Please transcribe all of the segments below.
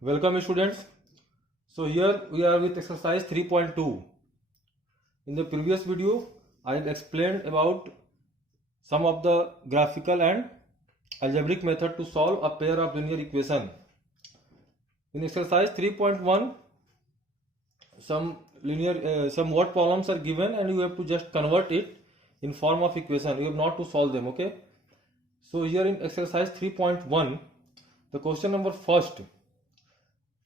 Welcome students. So here we are with exercise 3.2. In the previous video I explained about some of the graphical and algebraic method to solve a pair of linear equation. In exercise 3.1 some word problems are given and you have to just convert it in form of equation. You have not to solve them, okay? So here in exercise 3.1 the question number first,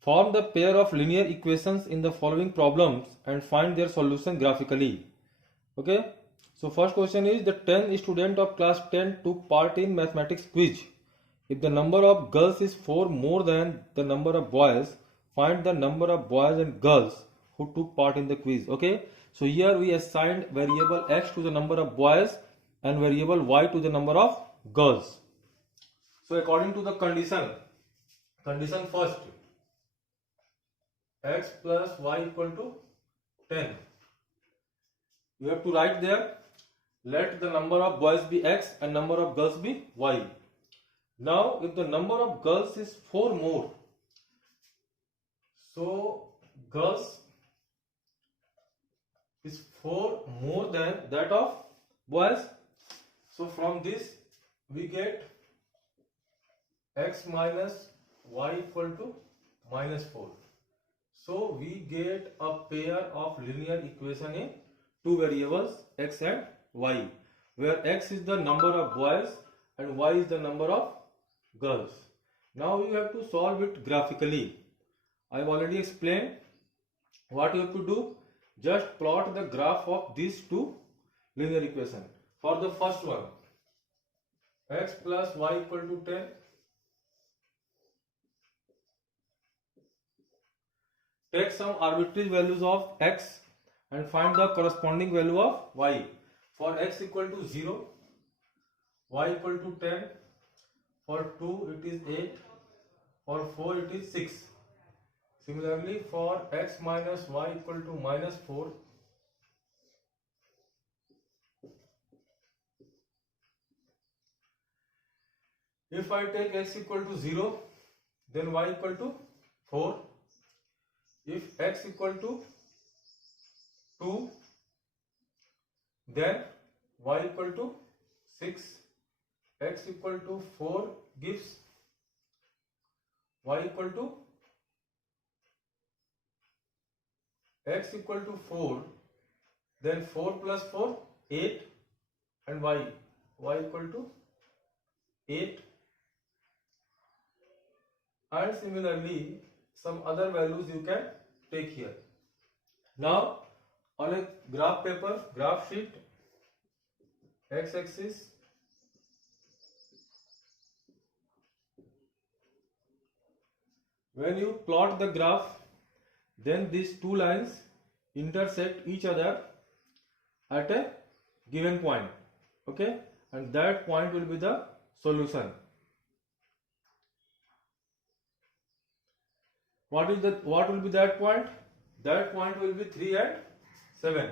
form the pair of linear equations in the following problems and find their solution graphically. Okay. So first question is, the 10 students of class 10 took part in mathematics quiz. If the number of girls is 4 more than the number of boys, find the number of boys and girls who took part in the quiz. Okay. So here we assigned variable x to the number of boys and variable y to the number of girls. So according to the condition first, x plus y equal to 10. You have to write there, let the number of boys be x and number of girls be y. Now if the number of girls is 4 more, so girls is 4 more than that of boys. So from this we get x minus y equal to minus 4. So we get a pair of linear equation in two variables x and y, where x is the number of boys and y is the number of girls. Now you have to solve it graphically. I have already explained what you have to do. Just plot the graph of these two linear equations. For the first one, x plus y equal to 10. Take some arbitrary values of x and find the corresponding value of y. For x equal to 0, y equal to 10, for 2 it is 8, for 4 it is 6. Similarly for x minus y equal to minus 4, if I take x equal to 0, then y equal to 4. If x equal to 2, then y equal to 6. X equal to 4 gives y equal to x equal to 4, then 4 plus 4 8, and y equal to 8, and similarly some other values you can take here. Now on a graph paper, graph sheet, x-axis, when you plot the graph, then these two lines intersect each other at a given point, okay, and that point will be the solution. What will be that point? That point will be 3 and 7.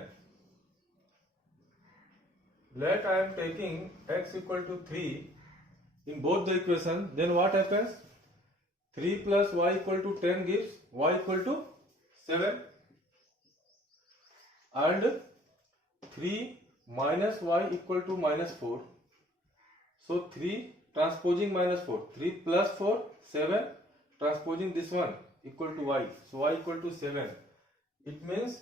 Let I am taking x equal to 3 in both the equations, then what happens? 3 plus y equal to 10 gives y equal to 7, and 3 minus y equal to minus 4. So 3 transposing minus 4, 3 plus 4, 7, transposing this one equal to y. So y equal to 7. It means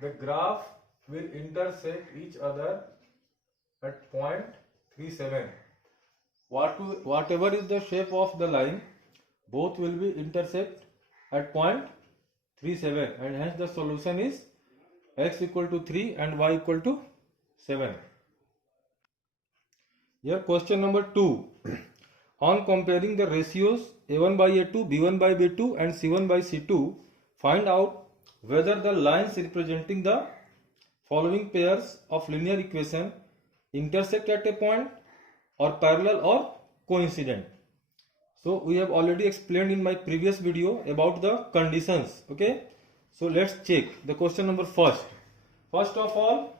the graph will intersect each other at point 37. Whatever is the shape of the line, both will be intersect at point 37, and hence the solution is x equal to 3 and y equal to 7. Here question number 2. On comparing the ratios a1 by a2, b1 by b2 and c1 by c2, find out whether the lines representing the following pairs of linear equation intersect at a point or parallel or coincident. So we have already explained in my previous video about the conditions, okay? So let's check the question number first. First of all,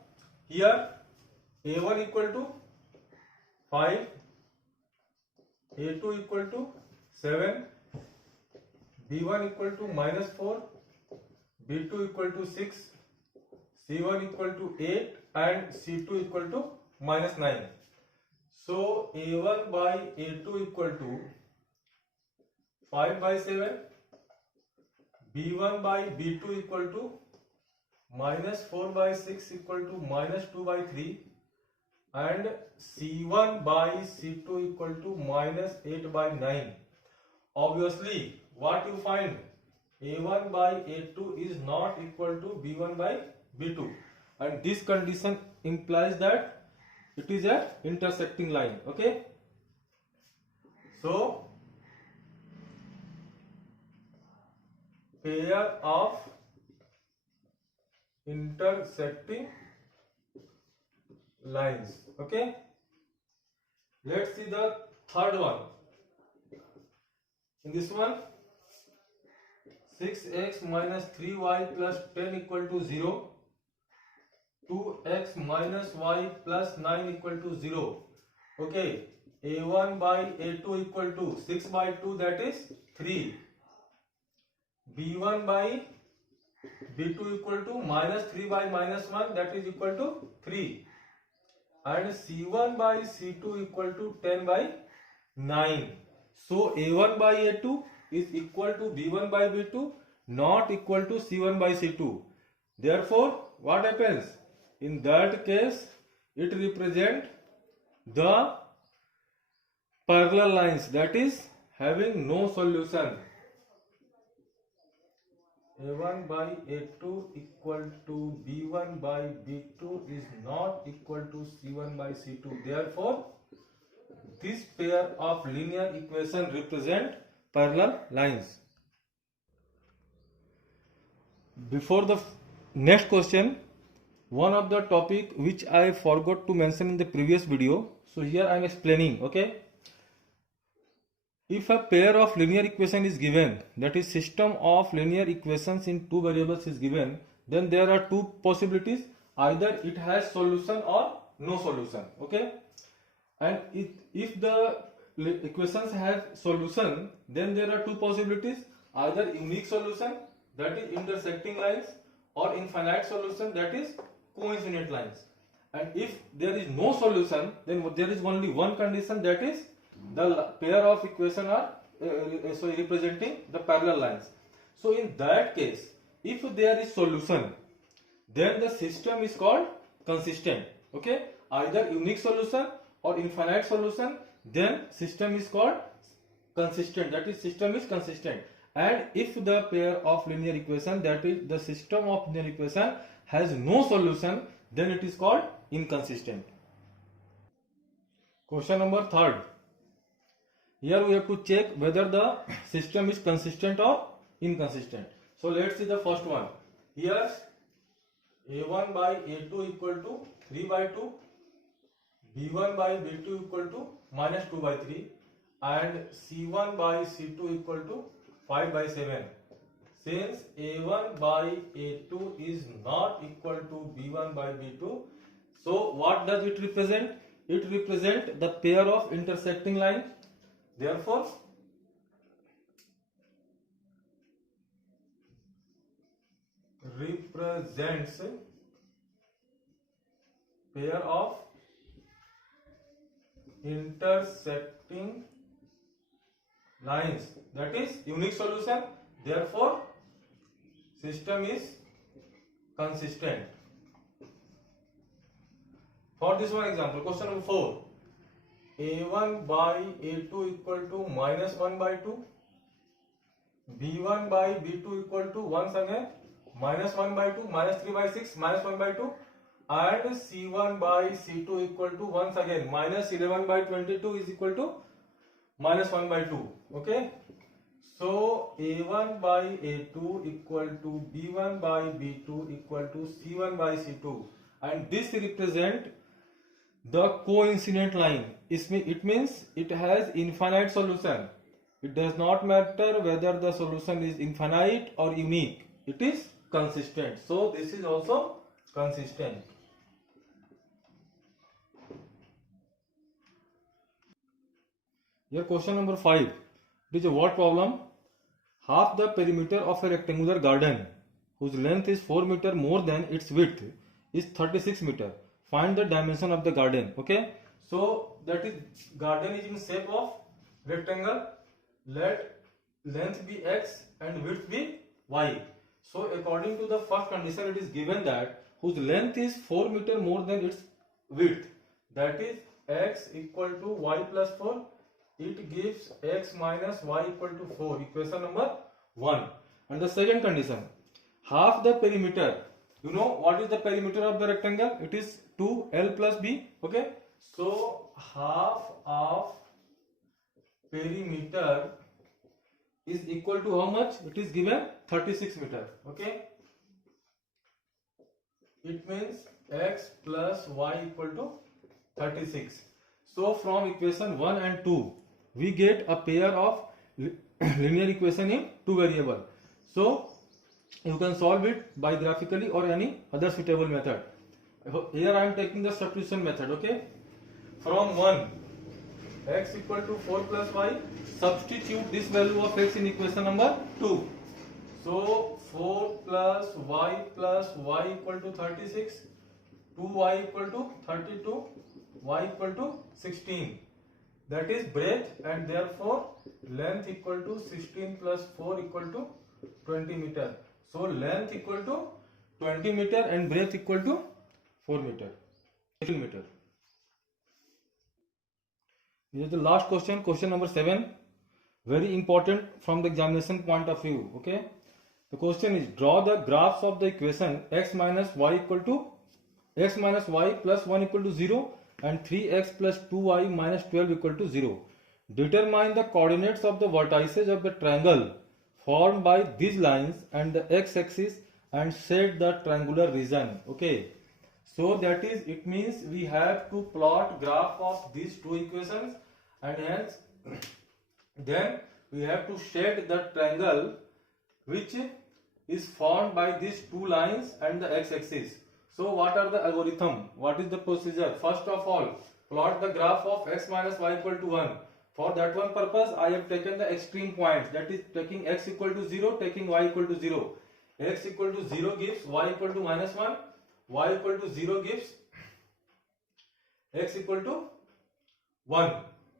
here a1 equal to 5, a2 equal to 7, B1 equal to -4, B2 equal to 6, C1 equal to 8 and C2 equal to -9. So A1 by A2 equal to 5 by 7, B1 by B2 equal to -4 by 6 equal to -2 by 3 and C1 by C2 equal to -8 by 9. Obviously, what you find? A1 by A2 is not equal to B1 by B2, and this condition implies that it is a intersecting line. Okay, so pair of intersecting lines. Okay, let's see the third one. In this one, 6x minus 3y plus 10 equal to 0, 2x minus y plus 9 equal to 0. Okay, A1 by A2 equal to 6 by 2, that is 3. B1 by B2 equal to -3 by -1, that is equal to 3. And C1 by C2 equal to 10 by 9. So A1 by A2 is equal to B1 by B2, not equal to C1 by C2. Therefore, what happens? In that case, it represents the parallel lines, that is having no solution. A1 by A2 equal to B1 by B2 is not equal to C1 by C2. Therefore, this pair of linear equation represent parallel lines. Before the next question, one of the topic which I forgot to mention in the previous video, so here I am explaining. Okay, if a pair of linear equation is given, that is system of linear equations in two variables is given, then there are two possibilities: either it has solution or no solution. Okay, and if the equations have solution, then there are two possibilities: either unique solution, that is intersecting lines, or infinite solution, that is coincident lines. And if there is no solution, then there is only one condition, that is the pair of equation are representing the parallel lines. So in that case, if there is solution, then the system is called consistent. Okay, either unique solution or infinite solution, then system is called consistent, that is system is consistent. And if the pair of linear equation, that is the system of linear equation, has no solution, then it is called inconsistent. Question number 3. Here we have to check whether the system is consistent or inconsistent. So let's see the first one. Here A1 by A2 equal to 3 by 2, B1 by B2 equal to -2 by 3, and C1 by C2 equal to 5 by 7. Since A1 by A2 is not equal to B1 by B2, so what does it represent? It represents the pair of intersecting lines. Therefore, represents pair of intersecting lines, that is unique solution. Therefore, system is consistent. For this one example, question number 4. A1 by A2 equal to -1 by 2, B1 by B2 equal to once again -1 by 2, -3 by 6, -1 by 2, and C1 by C2 equal to once again -11 by 22 is equal to -1 by 2. Okay, so A1 by A2 equal to B1 by B2 equal to C1 by C2, and this represent the coincident line. It means it has infinite solution. It does not matter whether the solution is infinite or unique, it is consistent. So this is also consistent. Here question number 5. It is a word problem. half the perimeter of a rectangular garden whose length is 4 meter more than its width is 36 meter. Find the dimension of the garden. Okay, so that is garden is in shape of rectangle. Let length be x and width be y. So according to the first condition, it is given that whose length is 4 meter more than its width, that is x equal to y plus 4. It gives x minus y equal to 4, equation number 1. And the second condition, half the perimeter. You know what is the perimeter of the rectangle? It is 2l plus b. Okay, so half of perimeter is equal to how much? It is given 36 meter. Okay, it means x plus y equal to 36. So from equation 1 and 2 we get a pair of linear equation in two variable. So you can solve it by graphically or any other suitable method. Here I am taking the substitution method. Okay, from 1 x equal to 4 plus y, substitute this value of x in equation number 2. So 4 plus y equal to 36, 2y equal to 32, y equal to 16. That is breadth, and therefore length equal to 16 plus 4 equal to 20 meter. So length equal to 20 meter and breadth equal to 4 meter. This is the last question, question number 7. Very important from the examination point of view. Okay, the question is, draw the graphs of the equation x minus y equal to x minus y plus 1 equal to 0 and 3x plus 2y minus 12 equal to 0. Determine the coordinates of the vertices of the triangle formed by these lines and the x-axis and set the triangular region. Okay, so that is, it means we have to plot graph of these two equations, and hence then we have to shade the triangle which is formed by these two lines and the x-axis. So what are the algorithm? What is the procedure? First of all, plot the graph of x minus y equal to 1. For that one purpose, I have taken the extreme points, that is taking x equal to 0, taking y equal to 0. X equal to 0 gives y equal to minus 1, y equal to 0 gives x equal to 1.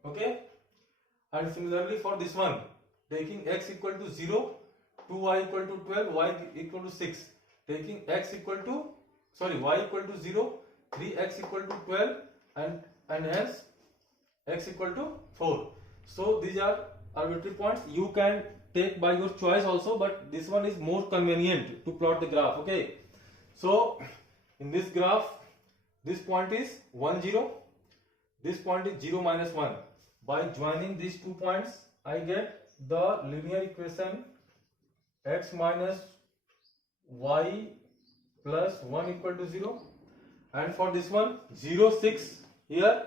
Okay, and similarly for this one, taking x equal to 0, 2y equal to 12, y equal to 6, taking x equal to y equal to 0, 3x equal to 12, and hence x equal to 4. So these are arbitrary points. You can take by your choice also, but this one is more convenient to plot the graph. Okay, so in this graph, this point is 1 0, this point is 0 minus 1. By joining these 2 points, I get the linear equation x minus y plus 1 equal to 0, and for this one 0 6 here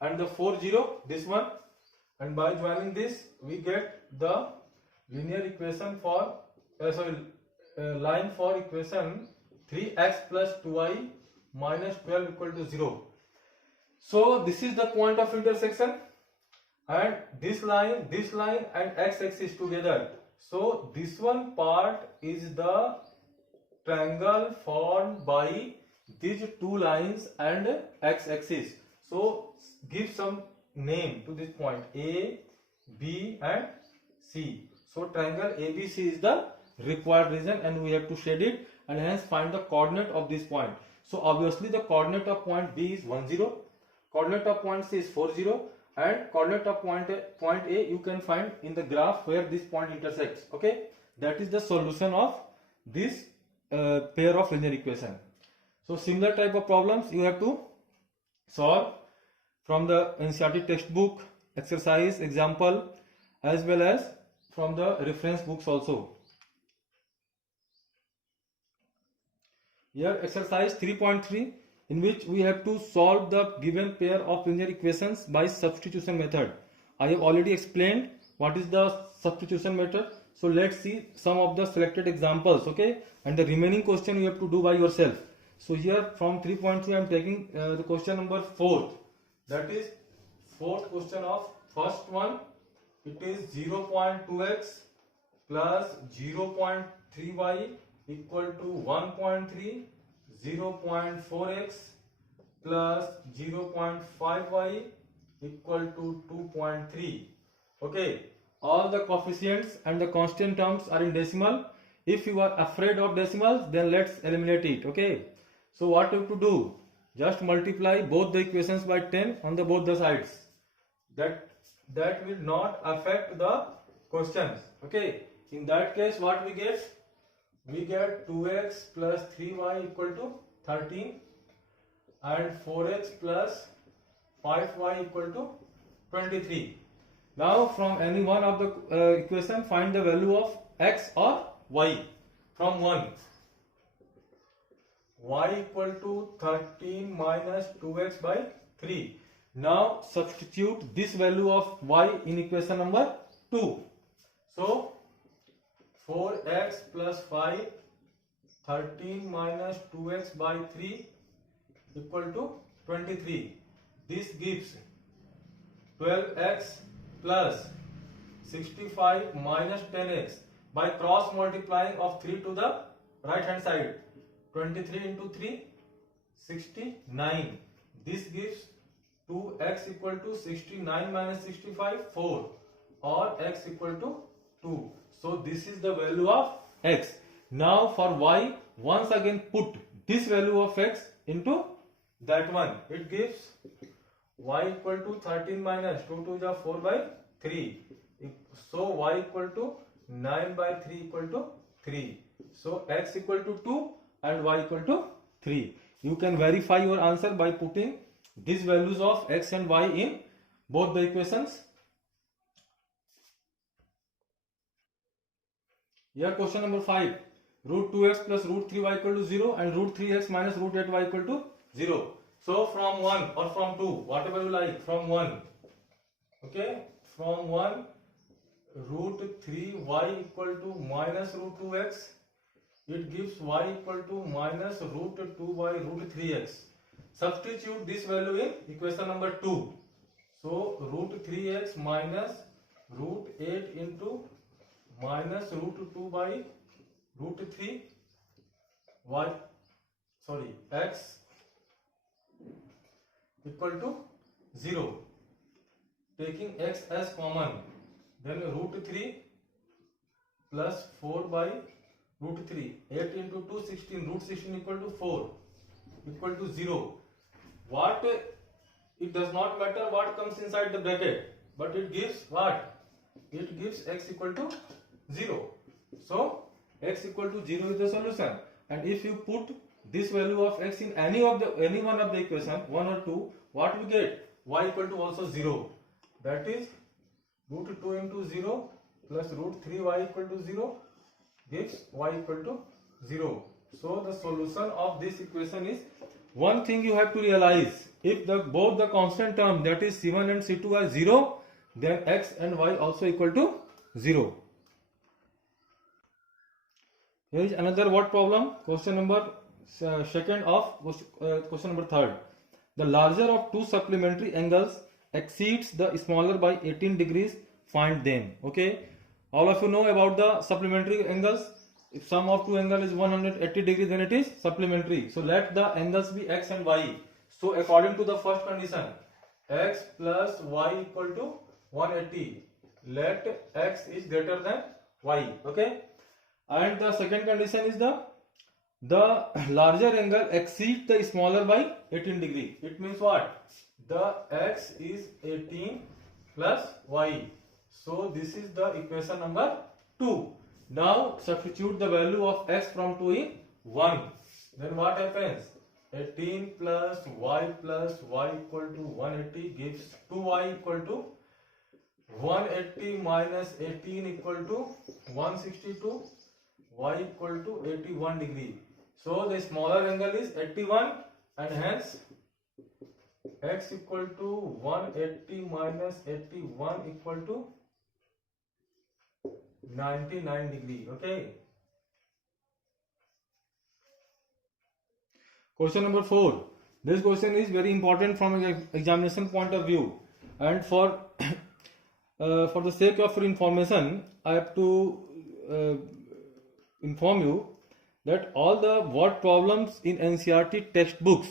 and the 4 0 this one, and by joining this we get the linear equation for line for equation 3x plus 2y minus 12 equal to 0. So this is the point of intersection, and this line and x-axis together. So this one part is the triangle formed by these two lines and x-axis. So give some name to this point, A, B and C. So triangle ABC is the required region, and we have to shade it, and hence find the coordinate of this point. So obviously the coordinate of point B is 1 0, coordinate of point C is 4 0, and coordinate of point A you can find in the graph where this point intersects. Okay, that is the solution of this pair of linear equation. So similar type of problems you have to solve from the NCERT textbook, exercise, example, as well as from the reference books also. Here exercise 3.3, in which we have to solve the given pair of linear equations by substitution method. I have already explained what is the substitution method. So let's see some of the selected examples. Okay, and the remaining question you have to do by yourself. So here from 3.3 I am taking the question number 4. That is fourth question of first one. It is 0.2x plus 0.3y equal to 1.3, 0.4x plus 0.5y equal to 2.3. Okay, all the coefficients and the constant terms are in decimal. If you are afraid of decimals, then let's eliminate it. Okay, so what you have to do, just multiply both the equations by 10 on the both the sides. That will not affect the questions. Okay, in that case what we get? We get 2x plus 3y equal to 13 and 4x plus 5y equal to 23. Now from any one of the equation find the value of x or y. From 1, y equal to 13 minus 2x by 3. Now substitute this value of y in equation number 2. So 4x plus 5, 13 minus 2x by 3 equal to 23. This gives 12x plus 65 minus 10x. By cross multiplying of 3 to the right hand side, 23 into 3, 69. This gives 2x equal to 69 minus 65, 4, or x equal to 2. So this is the value of x. Now for y, once again put this value of x into that one. It gives y equal to 13 minus 2 to the 4 by 3. So y equal to 9 by 3 equal to 3. So x equal to 2 and y equal to 3. You can verify your answer by putting these values of x and y in both the equations. Here question number 5. Root 2x plus root 3y equal to 0 and root 3x minus root 8y equal to 0. So from 1 or from 2, whatever you like, from 1. Okay, from 1, root 3y equal to minus root 2x. It gives y equal to minus root 2 by root 3x. Substitute this value in equation number 2. So root 3x minus root 8 into minus root 2 by root 3 x equal to 0. Taking x as common, then root 3 plus 4 by root 3, 8 into 2, 16, root 16 equal to 4 equal to 0. What? It does not matter what comes inside the bracket, but it gives what? It gives x equal to 0. So x equal to 0 is the solution. And if you put this value of x in any one of the equation, 1 or 2, what we get? Y equal to also 0. That is root 2 into 0 plus root 3y equal to 0 gives y equal to 0. So the solution of this equation is, one thing you have to realize, if both the constant term, that is C1 and C2, are 0, then x and y also equal to 0. Here is another what problem? Question number second of question number 3rd. The larger of two supplementary angles exceeds the smaller by 18 degrees. Find them. Okay. All of you know about the supplementary angles. If sum of two angles is 180 degrees, then it is supplementary. So let the angles be x and y. So according to the first condition, x plus y equal to 180. Let x is greater than y. Okay. And the second condition is the larger angle exceeds the smaller by 18 degree. It means what? The x is 18 plus y. So this is the equation number 2. Now substitute the value of x from 2 in 1. Then what happens? 18 plus y equal to 180 gives 2y equal to 180 minus 18 equal to 162. Y equal to 81 degree. So the smaller angle is 81 and hence x equal to 180 minus 81 equal to 99 degree. Okay. Question number 4. This question is very important from an examination point of view, and for the sake of your information, I have to inform you that all the word problems in NCERT textbooks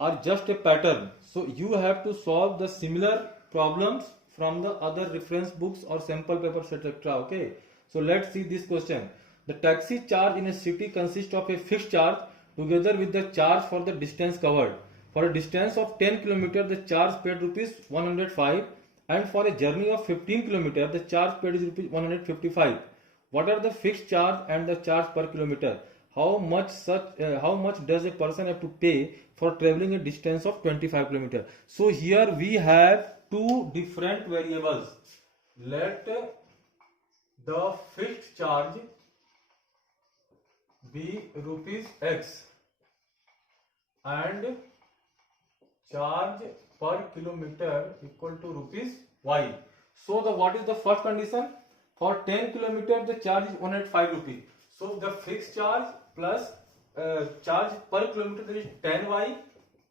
are just a pattern. So you have to solve the similar problems from the other reference books or sample papers, etc. Okay. So let's see this question. The taxi charge in a city consists of a fixed charge together with the charge for the distance covered. For a distance of 10 km, the charge paid rupees 105, and for a journey of 15 km, the charge paid is rupees 155. What are the fixed charge and the charge per kilometer? How much does a person have to pay for traveling a distance of 25 km? So here we have two different variables. Let the fixed charge be rupees X and charge per kilometer equal to rupees Y. So what is the first condition? For 10 km the charge is 105 rupees. So the fixed charge plus charge per kilometer, that is 10Y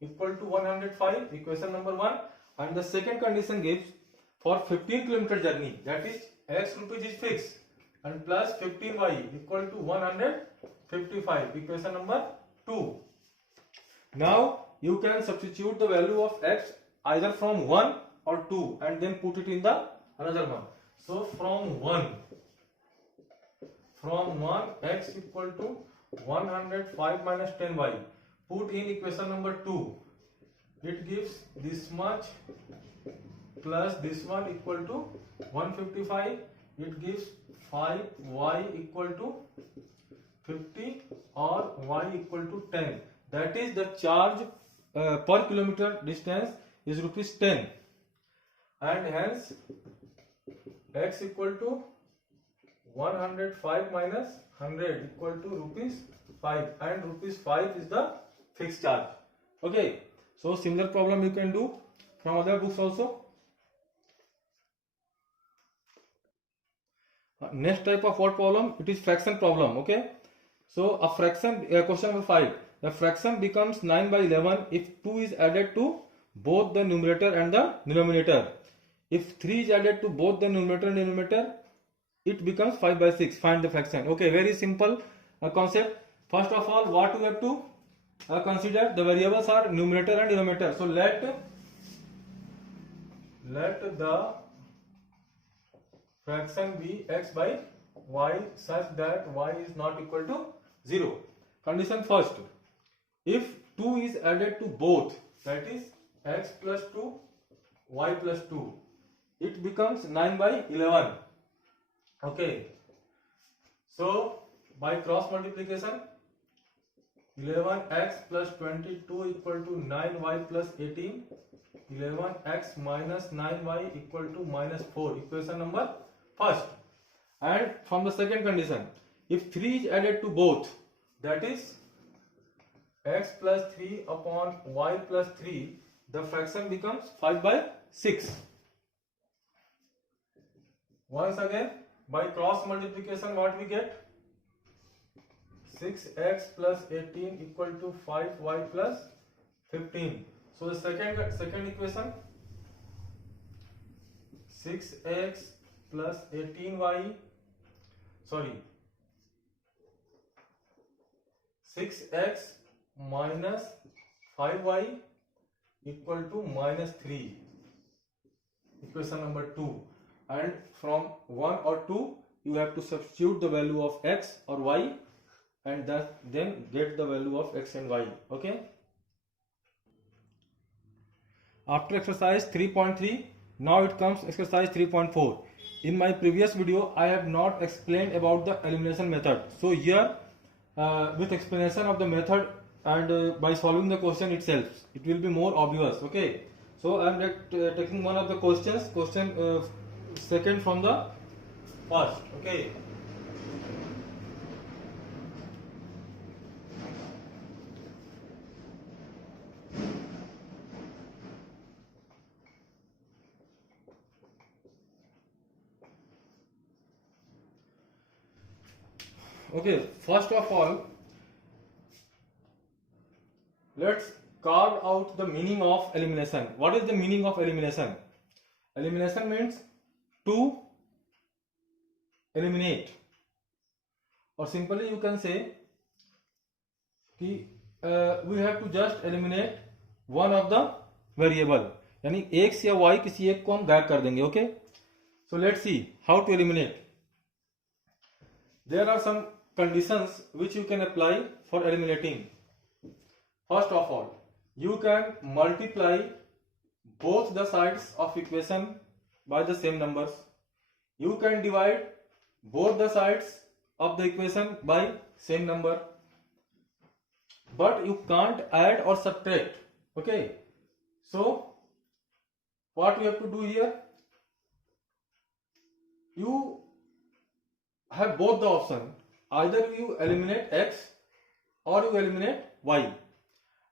equal to 105, equation number 1. And the second condition gives for 15 km journey, that is X rupees is fixed and plus 15Y equal to 155, equation number 2. Now you can substitute the value of X either from 1 or 2 and then put it in the another one. So from 1 X equal to 105 minus 10Y, put in equation number 2, it gives this much plus this one equal to 155, it gives 5Y equal to 50 or Y equal to 10. That is the charge per kilometer distance is rupees 10, and hence X equal to 105 minus 100 equal to rupees 5, and rupees 5 is the fixed charge. Okay, so similar problem you can do from other books also. Next type of word problem, it is fraction problem. Okay, so a fraction, question number 5. The fraction becomes 9 by 11 if 2 is added to both the numerator and the denominator. If 3 is added to both the numerator and denominator, it becomes 5 by 6. Find the fraction. Okay, very simple concept. First of all, what we have to consider, the variables are numerator and denominator. So let the fraction be x by y such that y is not equal to 0. Condition first. If 2 is added to both, that is x plus 2, y plus 2, it becomes 9 by 11. Okay. So by cross multiplication, 11x plus 22 equal to 9y plus 18, 11x minus 9y equal to minus 4, equation number first. And from the second condition, if 3 is added to both, that is x plus 3 upon y plus 3, the fraction becomes 5 by 6. Once again, by cross multiplication, what we get? 6x plus 18 equal to 5y plus 15. So the second equation, 6x plus 18y, 6x minus 5y equal to minus 3, equation number 2. And from 1 or 2 you have to substitute the value of x or y and then get the value of x and y. Okay. After exercise 3.3, now it comes exercise 3.4. In my previous video I have not explained about the elimination method. So here with explanation of the method and by solving the question itself, it will be more obvious. Okay. So I am taking one of the questions, question second from the first. Okay. Okay, first of all, let's carve out the meaning of elimination. What is the meaning of elimination? Elimination means to eliminate. or simply you can say कि we have to just eliminate one of the variable, यानी x या y किसी एक को हम गायब कर देंगे. Okay, so let's see how to eliminate. There are some conditions which you can apply for eliminating. First of all, you can multiply both the sides of equation by the same numbers. You can divide both the sides of the equation by same number, but you can't add or subtract. Okay, so what you have to do here, you have both the option, either you eliminate x or you eliminate y,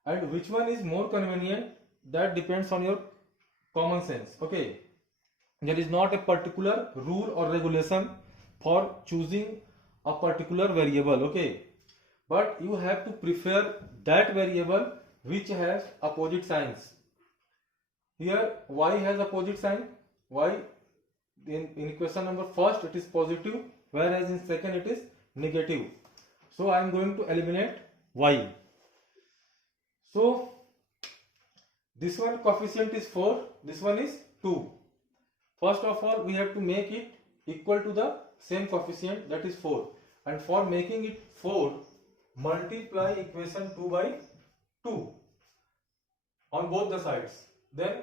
and which one is more convenient, that depends on your common sense. Okay, there is not a particular rule or regulation for choosing a particular variable. Okay, but you have to prefer that variable which has opposite signs. Here y has opposite sign. Y in equation number first it is positive, whereas in second it is negative. So I am going to eliminate y. So this one coefficient is 4, this one is 2. First of all, we have to make it equal to the same coefficient, that is 4. And for making it 4, multiply equation 2 by 2 on both the sides. Then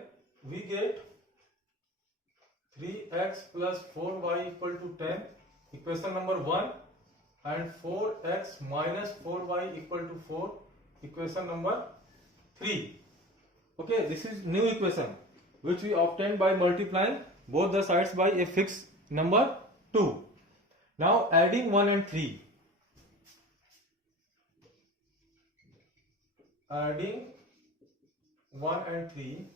we get 3x plus 4y equal to 10, equation number 1, and 4x minus 4y equal to 4, equation number 3. Okay, this is new equation which we obtained by multiplying both the sides by a fixed number 2. Now adding 1 and 3. Adding 1 and 3,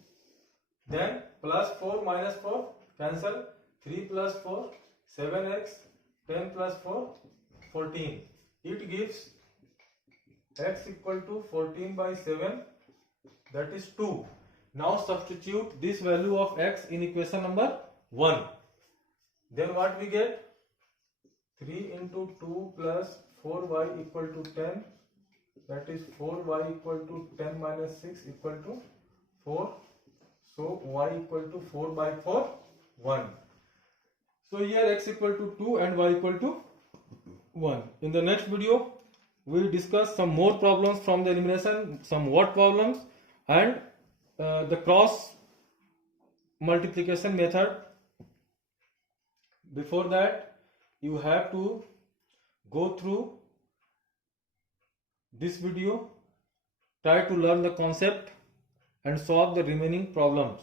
then plus 4 minus 4 cancel, 3 plus 4 7x, 10 plus 4 14. It gives x equal to 14 by 7, that is 2. Now substitute this value of x in equation number 1. Then what we get? 3 into 2 plus 4y equal to 10, that is 4y equal to 10 minus 6 equal to 4. So y equal to 4 by 4, 1. So here x equal to 2 and y equal to 1. In the next video, we will discuss some more problems from the elimination, some word problems, and the cross multiplication method. Before that, you have to go through this video, try to learn the concept and solve the remaining problems.